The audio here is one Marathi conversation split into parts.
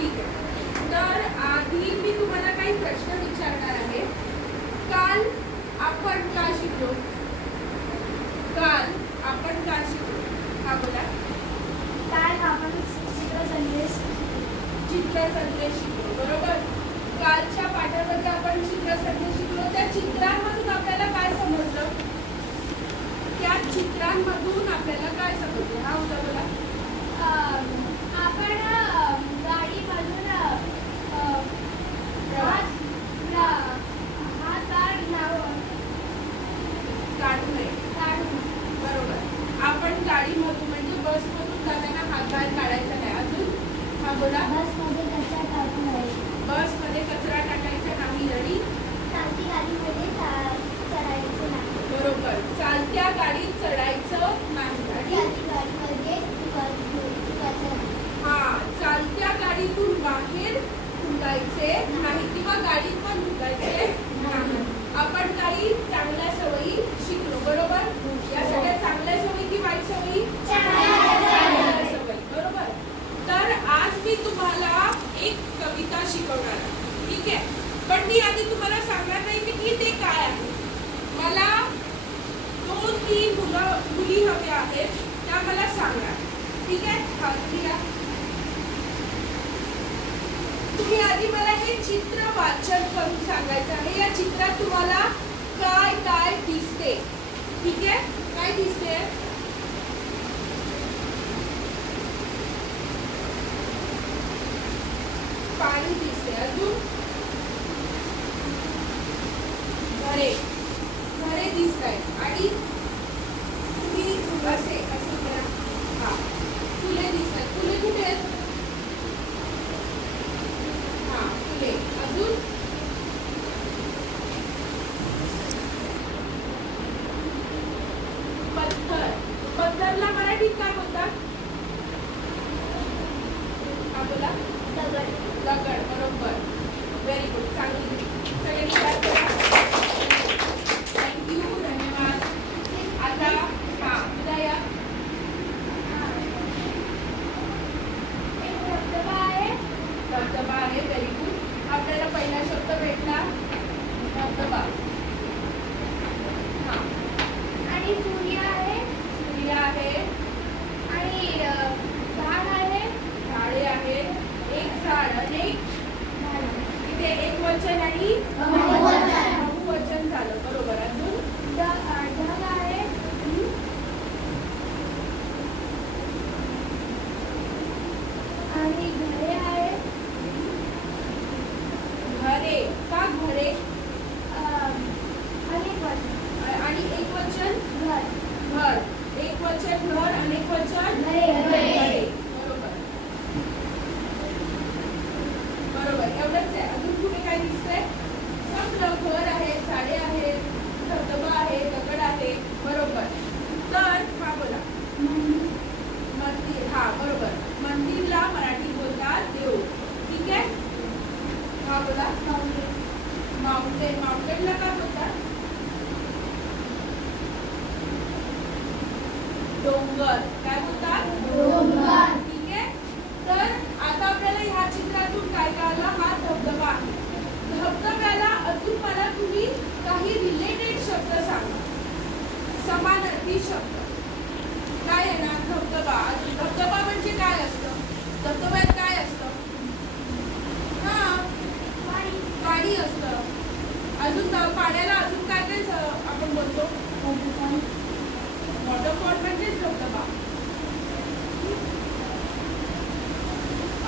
ठीक आहे. तर आधी मी तुम्हाला काही प्रश्न विचारणार आहे. काल आपण काय शिकलो? काल आपण काय शिकलो? हा बोला. काल आपण चित्रसंदेश शिकलो, बरोबर. कालच्या पाठामध्ये आपण चित्रसंदेश शिकलो. त्या चित्रांमधून आपल्याला काय समजलं? त्या चित्रांमधून आपल्याला काय समजलं? हा उद्या बोला. आपण गाडीमधून काढू नये. बरोबर. आपण गाडीमधून म्हणजे बसमधून जाताना हात बाहेर काढायचा नाही. अजून हा बोला. बसमध्ये कचरा टाकू नये. बसमध्ये कचरा टाकायचा नाही आणि चालती गाडीमध्ये चढायचं नाही. बरोबर. चालत्या गाडीत चढायचं नाही आणि गाडीमध्ये हा चालत्या गाडीतून बाहेर निघायचे नाही किंवा गाडीत पण निघायचे नाही. आपण काही चांगल्या सवयी शिकलो, बरोबर. या सगळ्या चांगल्या सवयी की वाईट सवयी? चांगल्या सवयी, बरोबर. तर आज मी तुम्हाला एक कविता शिकवणार आहे, ठीक आहे. पण मी आधी तुम्हाला सांगणार नाही की ते काय आहे. मला 2-3 मुली हव्या आहेत, त्या मला सांगणार, ठीक आहे. हा लिहा. तुम्ही आधी मला हे चित्र वाचन करून सांगायचं आहे. या चित्रात तुम्हाला काय काय दिसते, ठीक आहे. काय दिसते? पाणी दिसते. अजून घरे दिसत आहेत आणि तुम्ही असे करा. हा फुले दिसतात. फुले कुठे आहेत? हा फुले. अजून पत्थरला मराठीत काय बोलतात? हा बोला. दगड. बरोबर. Very good. चांगली. सगळ्यांनी क्लॅप करा. थँक्यू. धन्यवाद. आता हा उद्या या. धबधबा आहे. Very good. आपल्याला पहिला शब्द भेटला धबधबा. हा आणि सूर्य आहे. आणि झाड आहे. झाडे आहेत. एक झाड अनेक इथे एक वचन आणि बहुवचन झालं, बरोबर. अजून ढग आहे. आणि घरे आहे. घरे. का घरे? अनेक वचन. आणि एक वचन घर. एक वचन घर, अनेक वचन घरे. बरोबर. एवढंच आहे. अजून कुठे काय दिसतंय? सगळं घर आहे, झाडे आहेत, धबधबा आहे, दगड आहे, बरोबर. तर हा बोला. मंदिर. हा बरोबर. मंदिरला मराठी बोलतात देव, ठीक आहे. हा बोला. माउंटेनला काय बोलतात? डोंगर. काय बोलतात? डोंगर. ठीक आहे. तर आता आपल्याला ह्या चित्रातून काय कळलं? हा धबधबा आहे. धबधब्याला अजून मला तुम्ही काही रिलेटेड शब्द सांगा, समानार्थी शब्द. काय आहे ना धबधबा? अजून धबधबा म्हणजे काय असतं? धबधब्यात काय असतं? हा पाणी असतं. अजून पाण्याला अजून काय काय आपण बोलतो? वॉटरफॉल म्हणजेच धबधबा.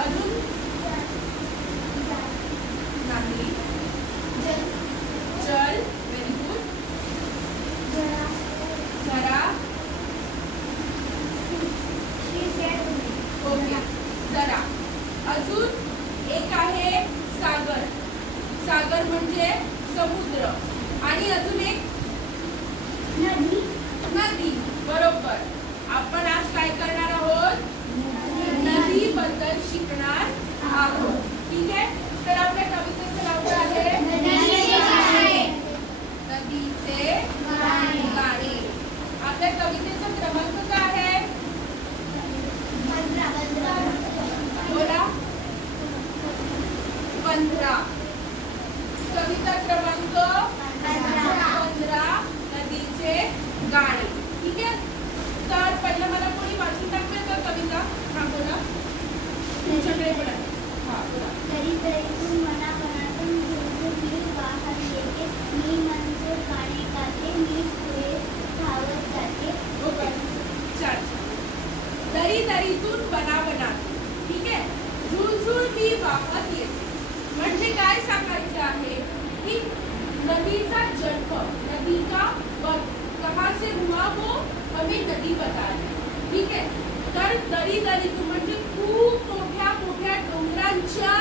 अजून नाही. जल. Very good. झरा. ओके. झरा. अजून एक आहे सागर. सागर म्हणजे समुद्र. आणि अजून एक नदी. बरोबर. आपण आज काय करणार आहोत? नदीबद्दल शिकणार आहोत, ठीक आहे. तर आपल्या कवितेचं नाव काय आहे? नदीचे गाणे. आपल्या कवितेचा क्रमांक काय आहे? बोला. 15. कविता क्रमांक 15, नदीचे गाणे. ठीक आहे. तर पहिलं मला कोणी वाचून टाकलं का कविता? हा बोला. तुमच्याकडे पण आहे. हा बोला. तरी तरी मनातून मी बाहेर येते, मी मंजूर गाणे गाते, मी पुढे धावत जाते. ओके. छान. दरी दरीतून बनावनात. ठीक आहे. झुळझुळ मी वाहत येते. म्हणजे काय सांगायचं आहे की नदीचा जन्म, नदी का वक्त कहाँ से हुआ वो हमें नदी बता रही. ठीक आहे. तर दरी दरीतून म्हणजे खूप मोठ्या मोठ्या डोंगरांच्या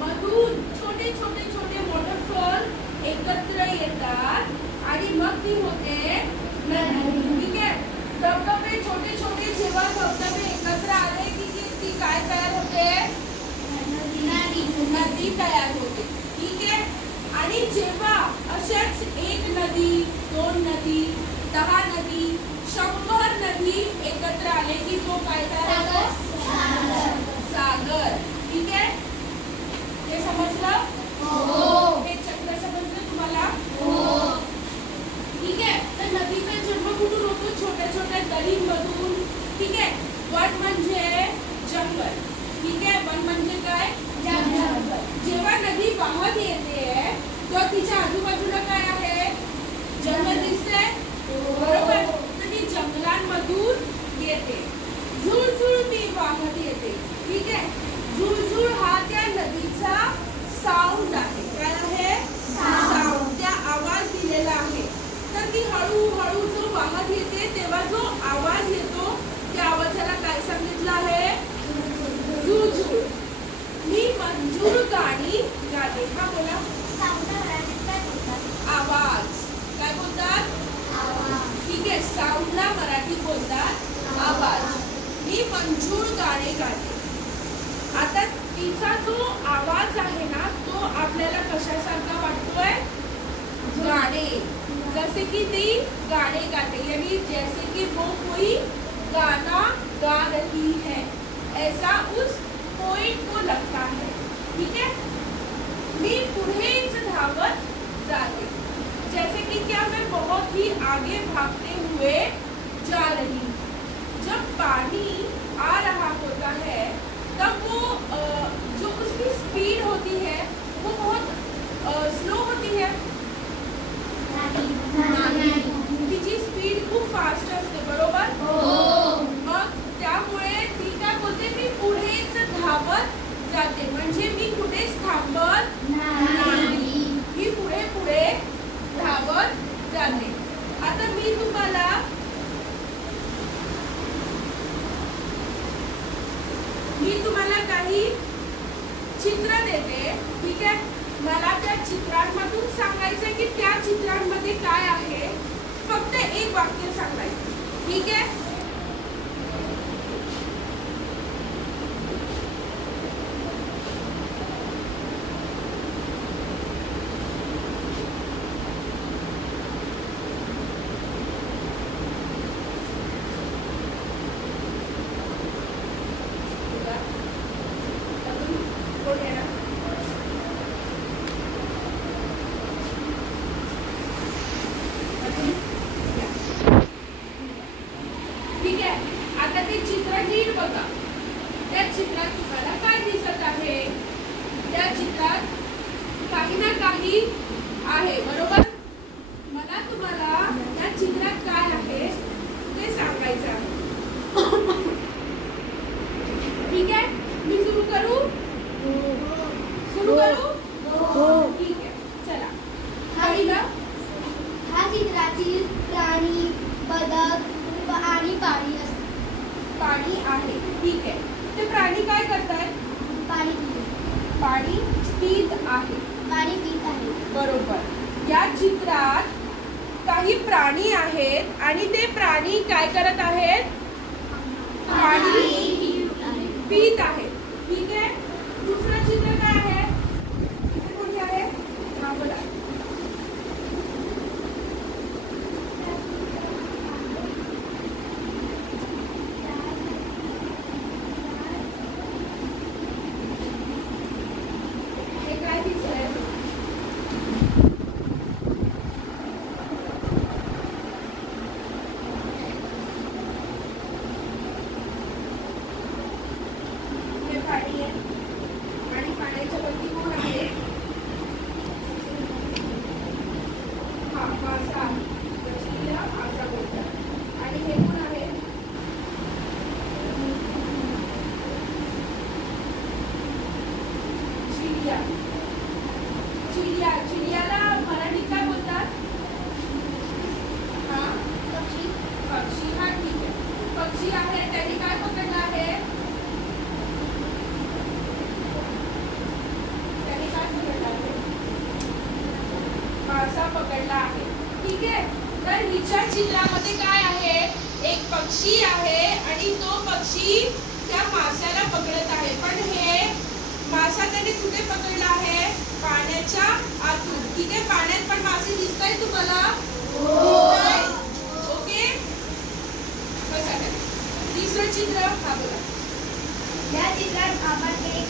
मधून छोटे छोटे छोटे वॉटरफॉल एकत्र येतात आणि मग ती होते नदी. ठीक आहे. धबधबे छोटे छोटे जेव्हा धबधबे एकत्र आले की ती काय तयार होते? नदी तयार होते. ठीक आहे. आणि जेव्हा अशाच एक नदी, 2 नदी, 10 नदी, 100 नदी एकत्र आले की तो काय तयार होतो? सागर. ठीक आहे. हे समजलं? हे चक्र समजलं तुम्हाला? ठीक आहे. तर नदीचा जन्म कुठून होतो? छोट्या छोट्या दरीमधून. ठीक आहे. वन म्हणजे जंगल. ठीक आहे. वन म्हणजे काय? जंगल. जेव्हा नदी वाहत येते तेव्हा तिच्या आजूबाजूला काय आहे? जंगल दिसते. बरोबर. तर ती जंगलांमधून येते. झुळझुळ ती वाहत येते. ठीक आहे. झुळझुळ हा त्या नदीचा साऊंड आहे. काय आहे? साऊंड. त्या आवाज दिलेला आहे. तर ती हळूहळू जो वाहत येते तेव्हा जो आवाज येतो त्या आवाजाला काय सांगितलं आहे? झुळझुळ. मी मंजूर गाणी गाते. हा बोला. आवाज. काय बोलतात? ठीक आहे. साऊंडला मराठीत बोलतात आवाज. मी मंजूर गाणे गाते. आता तिचा जो आवाज आहे ना तो आपल्याला कशासारखा वाटतोय? गाणे. जैसे कि ती गाणे गाते, यानी जैसे कि वो कोई गाना गा रही है, ऐसा उस पोएट को लगता है. ठीक है. मी पुढेच धावत जाते. जैसे कि क्या मैं बहुत ही आगे भागते हुए जा रही हूँ. जब पानी आ रहा होता है तब वो जो उसकी स्पीड होती है वो बहुत स्लो होती है. तिची स्पीड खूप फास्ट असते. बरोबर. मग त्यामुळे ती काय बोलते? मी पुढेच धावत जाते. म्हणजे मी कुठेच थांबत नाही. मी पुढे पुढे धावत जाते. आता मी तुम्हाला काही चित्र देते. ठीक आहे. मला त्या चित्रांमधून सांगायचं की त्या चित्रांमध्ये काय आहे. फक्त एक वाक्य सांगायचं. ठीक आहे. ठीक आहे. आता ते चित्र नीट बघा. त्या चित्रात तुम्हाला काय दिसत आहे? त्या चित्रात काही ना काही आहे. बरोबर. मला तुम्हाला त्या चित्रात काय आहे ते सांगायचं आहे. ठीक आहे. मी सुरू करू? सुरू करू? ठीक आहे. चला. हा चित्रातील प्राणी, बदक आणि पाणी असते. पाणी आहे. ठीक आहे. ते प्राणी काय करतायत? पाणी पीत आहे. बरोबर. या चित्रात काही प्राणी आहेत आणि ते प्राणी काय करत आहेत? पाणी पीत आहेत. ठीक आहे. दुसरं चित्र काय आहे? इथे कोणी आहे? हा बोला. हे पाण्याच्या वरती कोण आहे? हा मासा आहे. मछलीला मासा बोलतात. आणि हे कोण आहे? चिडिया. चिडिया. चिडियाला मराठीत काय बोलतात? हा पक्षी. पक्षी. हा ठीक आहे. पक्षी आहे त्याने काय पकडलं आहे? त्याने काय पकडलं आहे? मासा पकडला आहे. ठीक आहे. तर हिच्या चित्रामध्ये काय आहे? एक पक्षी आहे आणि तो पक्षी त्या माशाला पकडत आहे. पण हे मासा त्याने कुठे पकडला आहे? पाण्याच्या आतून. ठीक आहे. पाण्यात पण मासे दिसतायत तुम्हाला? दिसताय? ओके. बसा खाली. तिसरं चित्र. हा बोला. या चित्रात आम्हाला एक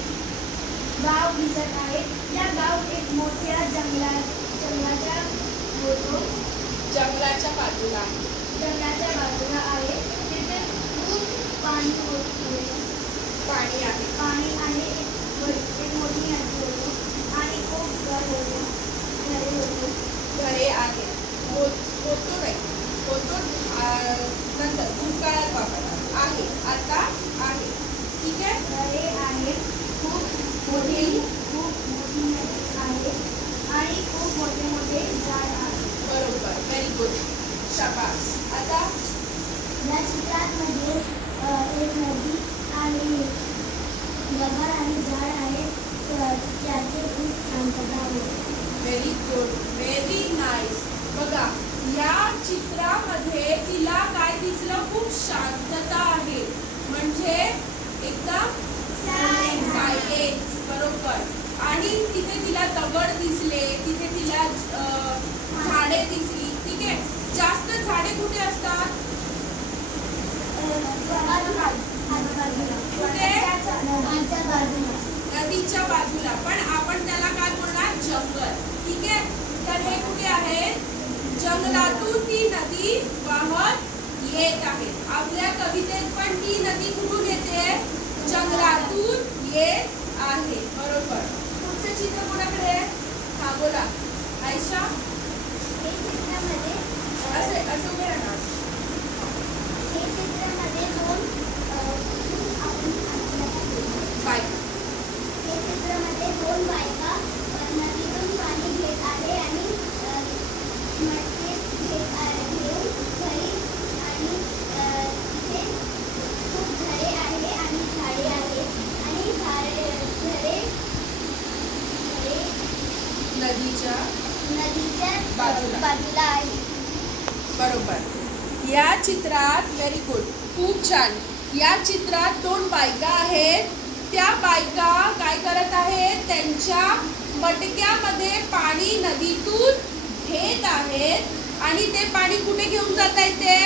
गाव दिसत आहे. या गाव एक मोठ्या जंगलाच्या होतो. जंगलाच्या बाजूला. जंगलाच्या बाजूला आहे. तिथे खूप पाणी पाणी आहे. पाणी आणि एक मोठी नदी होती आणि खूप घरे होते. घरे आहेत. होतो नाही. होतो नंतर भूतकाळात वापरतात. आहे. आता आहे. ठीक आहे. घरे आहेत. खूप मोठी नदी आहे आणि खूप मोठे झाड आहे. बरोबर. Very good. शाबास. आता या चित्रामध्ये एक नदी आणि डोंगर आणि झाड आहे. त्याचे खूप शांतता आहे. Very good. Very nice. बघा या चित्रामध्ये तिला काय दिसलं? खूप शांतता आहे. म्हणजे एकदम सायलेन्स. बरोबर. आणि तिथे तिला दगड दिसले. तिथे तिला झाडे दिसली. ठीक आहे. जास्त झाडे कुठे असतात? नदीच्या बाजूला. पण आपण त्याला काय बोलणार? जंगल. ठीक आहे. तर हे कुठे आहे? जंगलातून ती नदी वाहत येत आहे. आपल्या कवितेत पण ती नदी कुठून येते? जंगलातून येत आहे. बरोबर. पुढचं चित्र कोणाकडे? हा बोला. आयशा. असं उभे राहणार. दोन बायका नदीतून पाणी घेत आहे आणि मटके घेऊन घरी आणि तिथे खूप घरे आहे आणि झाडे आहे आणि घरे नदीच्या बाजूला आहे. बरोबर. या चित्रात व्हेरी गुड. खूप छान. या चित्रात दोन बायका आहेत. त्या बायका काय करत आहेत? त्यांच्या मटक्यामध्ये पाणी नदीतून घेत आहेत आणि ते पाणी कुठे घेऊन जात आहेत? ते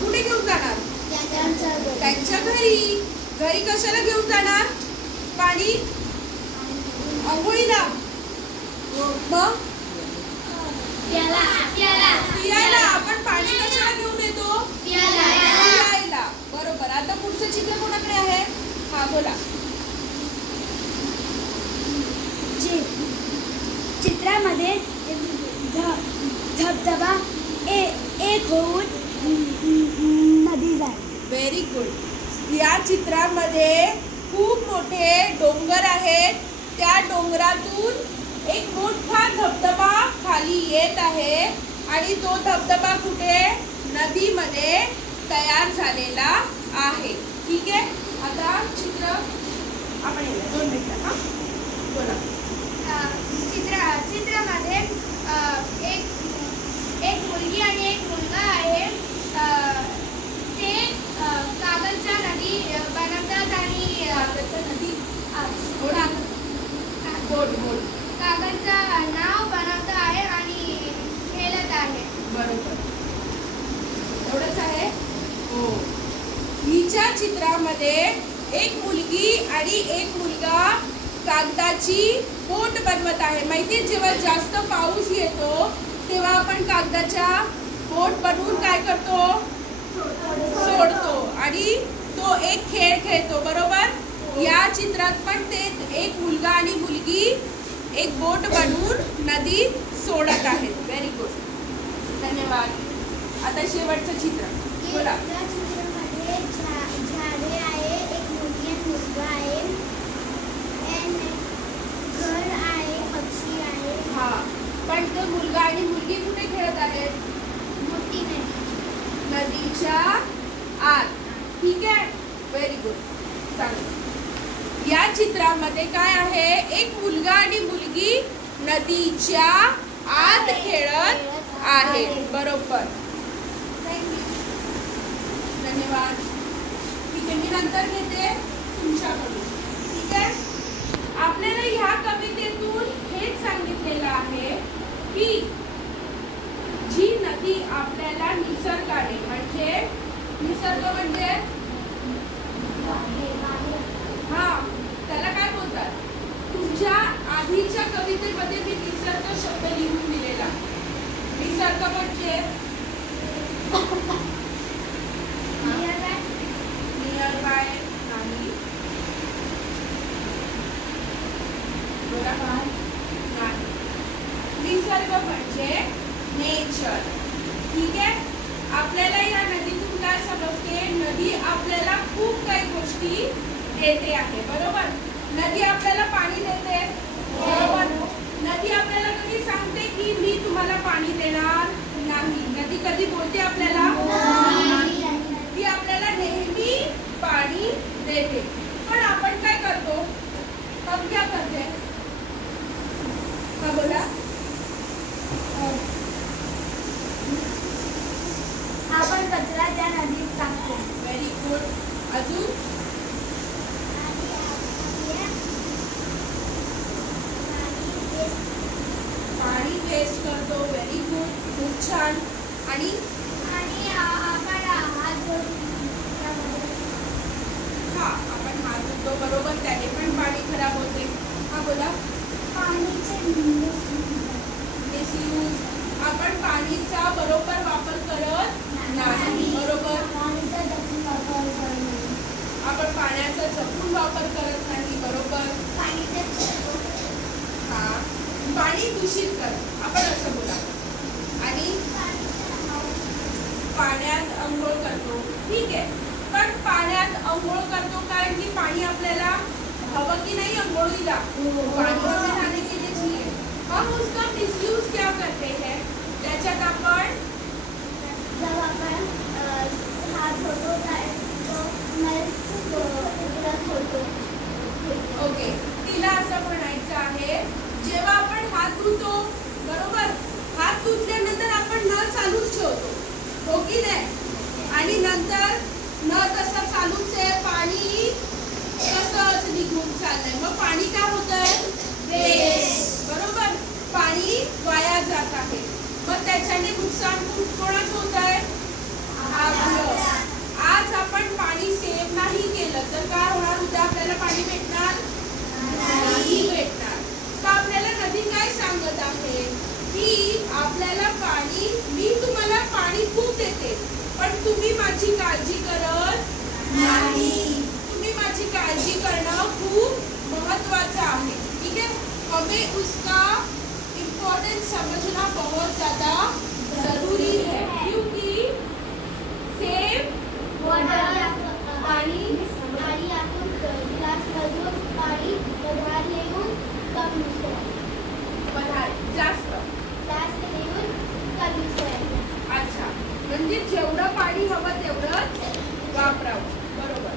कुठे घेऊन जाणार? त्यांच्या घरी. घरी कशाला घेऊन जाणार पाणी? अंघोळीला. मग पियायला. आपण पाणी कशाला घेऊन येतो? पियायला. बरोबर. आता पुढचं चित्र कोणाकडे आहे? हा बोला. चित्रामध्ये धबधबा एक होऊन नदी जाते. Very good. या चित्रामध्ये खूप मोठे डोंगर आहेत. त्या डोंगरातून एक मोठा धबधबा खाली येत आहे आणि तो धबधबा कुठे? नदीमध्ये तयार झालेला आहे. ठीक आहे. आता चित्र आपण 2 मिनिटं. हा बोला. चित्रामध्ये एक मुलगी आणि एक मुलगा आहे. ते कागदच्या नदी बनवतात आणि कागदचं नाव बनवत आहे आणि खेळत आहे. बरोबर. एवढंच आहे. हो. हिच्या चित्रामध्ये एक मुलगी आणि एक मुलगा कागदाची बोट बनवत आहे. माहिती जेव्हा जास्त पाऊस येतो तेव्हा आपण कागदाच्या बोट बनवून काय करतो? सोडतो आणि तो एक खेळ खेळतो. बरोबर. या चित्रात पण ते एक मुलगा आणि मुलगी एक बोट बनवून नदी सोडत आहेत. व्हेरी गुड, धन्यवाद. आता शेवटचं चित्र बोला. या चित्रामध्ये झाडे आहे, एक मुलगी आणि मुलगा आहे, घर आहे, पक्षी आहे. हा, पण तो मुलगा आणि मुलगी कुठे खेळत आहेत? मोठी नदी, नदीच्या आत. ठीक आहे, व्हेरी गुड, चांगलं. या चित्रामध्ये काय आहे? एक मुलगा आणि मुलगी नदीच्या आत खेळत आहे. बरोबर, धन्यवाद. ठीक आहे, मी नंतर घेते तुमच्याकडून. ठीक आहे, आपल्याला ह्या कवितेतून हेच सांगितलेलं आहे की जी नदी आपल्याला निसर्गाने, म्हणजे निसर्ग म्हणजे हा, त्याला काय बोलतात? तुमच्या आधीच्या कवितेमध्ये मी निसर्ग शब्द लिहून दिलेला. निसर्ग म्हणजे नियर बाय नाही, नाही. निसर्ग म्हणजे नेचर. ठीक आहे, आपल्याला या नदीतून काय समजते? नदी आपल्याला खूप काही गोष्टी देते आहे. बरोबर, नदी आपल्याला पाणी देते. बरोबर, नदी आपल्याला कधी सांगते की मी तुम्हाला पाणी देणार नाही? नदी कधी बोलते आपल्याला? ती आपल्याला नेहमी पाणी देते. पण आपण काय करतो? हम क्या करते? हा बोला. आपण कचरा त्या नदीत टाकतो. Very good. अजून पाणी वेस्ट करतो. व्हेरी गुड, खूप छान. आणि आपण हात धुतो. हा, आपण हात धुतो. बरोबर, त्याने पण पाणी खराब होते. हा बोला. पाणीचे मिसयूज, आपण पाणीचा बरोबर वापर करत नाही. बरोबर, आपण पाण्याचा जपून वापर करत नाही. बरोबर, हा, पाणी दूषित करत आपण असं बोला. आणि पाण्यात अंघोळ करतो. ठीक आहे, पण पाण्यात अंघोळ करतो कारण की पाणी आपल्याला हवं की नहीं अंघोळीला? पानी हमें नहाने के लिए चाहिए. हम उसका मिसयूज क्या करते हैं? त्याच्यात आपण जब आपण हात धुतो ओके, तिला असं म्हणायचं आहे, जेव्हा आपण हात धुतो, बरोबर, हात धुतल्यानंतर आपण नळ चालूच ठेवतो, हो की नाही? आणि नंतर नळ तसा चालूच आहे, पाणी तसंच निघून चाललंय. मग पाणी काय होतंय? वेस्ट. बरोबर, पाणी वाया जात आहे. मग त्याच्याने नुकसान कोणाचं होत आहे? आपलं. आज आपण पाणी सेव्ह नाही केलं तर काय होणार? उद्या आपल्याला पाणी भेटणार नाही भेटणार. तर आपल्याला नदी काय सांगत आहे की आपल्याला पाणी, मी तुम्हाला पाणी खूप देते पण तुम्ही माझी काळजी करत नाही. तुम्ही माझी काळजी करणं खूप महत्त्वाचं आहे. ठीक है, हमें उसका इम्पोर्टेंस समझना बहुत ज़्यादा जरूरी है क्योंकि सेव पाणी आपण ग्लासमधून पाणी पधार येऊन कम पधार जास्त येऊन कमी. अच्छा, म्हणजे जेवढं पाणी हवं तेवढंच वापरावं. बरोबर,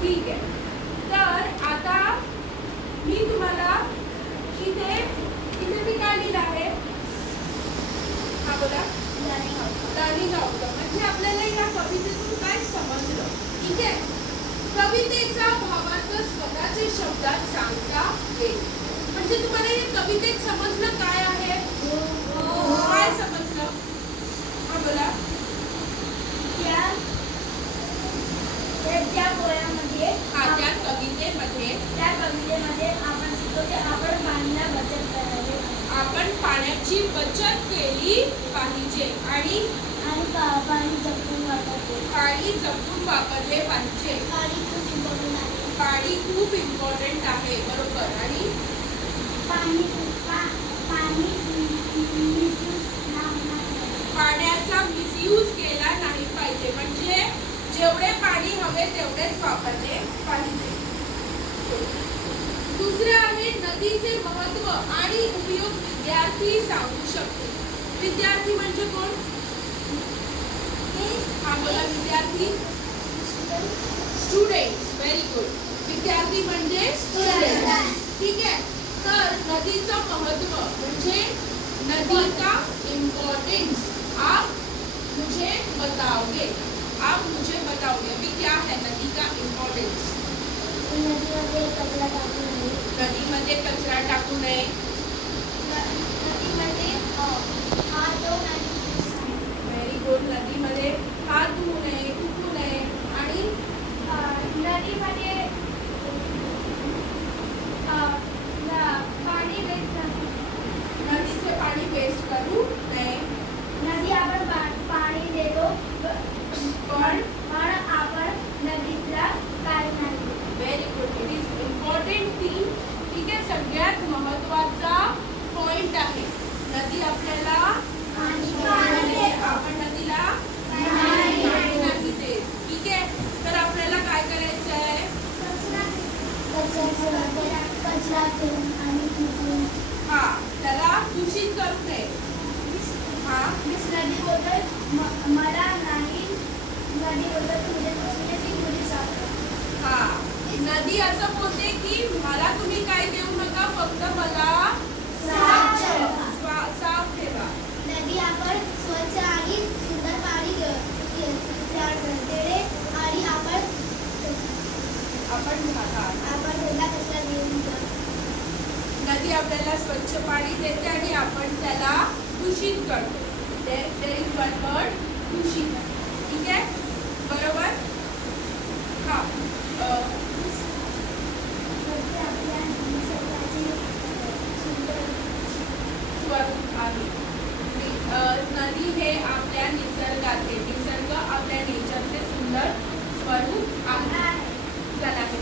ठीक आहे. तर आता मी तुम्हाला इथे मी काय लिहिलं आहे? हा बोला. लर्निंग आउटकम म्हणजे आपल्याला या कवितेतून काय समजलं? ठीक आहे, कवितेचा भावार्थ स्वतःच्या शब्दात सांगता येईल. म्हणजे तुम्हाला या कवितेत समजलं काय आहे? काय समजलं? हा बोला. त्या पोयामध्ये त्या कवितेमध्ये आपण शिकतो की आपण पाण्याला बचत करावे. आपण पाण्याची बचत केली पाहिजे आणि पाणी जपून वापरावे. पाणी पाणी जपून वापरले पाहिजे. पाणी खूप इम्पॉर्टंट आहे. बरोबर. आणि पाण्याचा मिसयूज केला नाही पाहिजे. म्हणजे जेवढे पाणी हवे तेवढेच वापरले पाहिजे. दुसरे आहे नदीचे महत्त्व आणि उपयोग विद्यार्थी सांगू शकते. विद्यार्थी म्हणजे कोण? हा बोला. विद्यार्थी स्टुडंट. Very good. विद्यार्थी म्हणजे स्टुडंट. ठीक है. तर नदीचं महत्त्व म्हणजे नदी का इम्पोर्टेंस आप मुझे बताओगे. आप मुझे बताओगे अभी क्या है नदी का इम्पोर्टेंस. नदीमध्ये कचरा टाकू नये. नदीमध्ये कचरा टाकू नये. नदीमध्ये हात धुवून आणि व्हेरी गुड. नदीमध्ये हात धुवू नये, थुंकू नये. आणि नदीमध्ये पाणी वेस्ट नाही. नदीचे पाणी वेस्ट करू नये. नदी आपण पाणी देतो पण आपण नदीतला काय नाही. Very good. It is important thing. ठीक आहे. सगळ्यात महत्त्वाचा पॉइंट आहे. नदी आपल्याला आपण नदीला पाणी नाही देत. ठीक आहे. तर आपल्याला काय करायचं आहे? कचरा करून आणि थुंकून. हा, त्याला दूषित करू नये. हा, नदी बोलत मला नाही. नदी बोलत मुझे साफ. हा, नदी असं बोलते की मला तुम्ही काय देऊ नका, फक्त मला साफ ठेवा. नदी आपण स्वच्छ आणि सुंदर पाणी तयार करते आणि आपण त्याला कचरा देऊन नदी आपल्याला स्वच्छ पाणी देते आणि आपण त्याला दूषित करतो. देयर इज वन वर्ड, दूषित. ठीक आहे. बरोबर. हा, आपल्या निसर्गाचे सुंदर स्वरूप आहे. नदी हे आपल्या निसर्गाचे, निसर्ग आपल्या नेचरचे सुंदर स्वरूप आहे. चला हे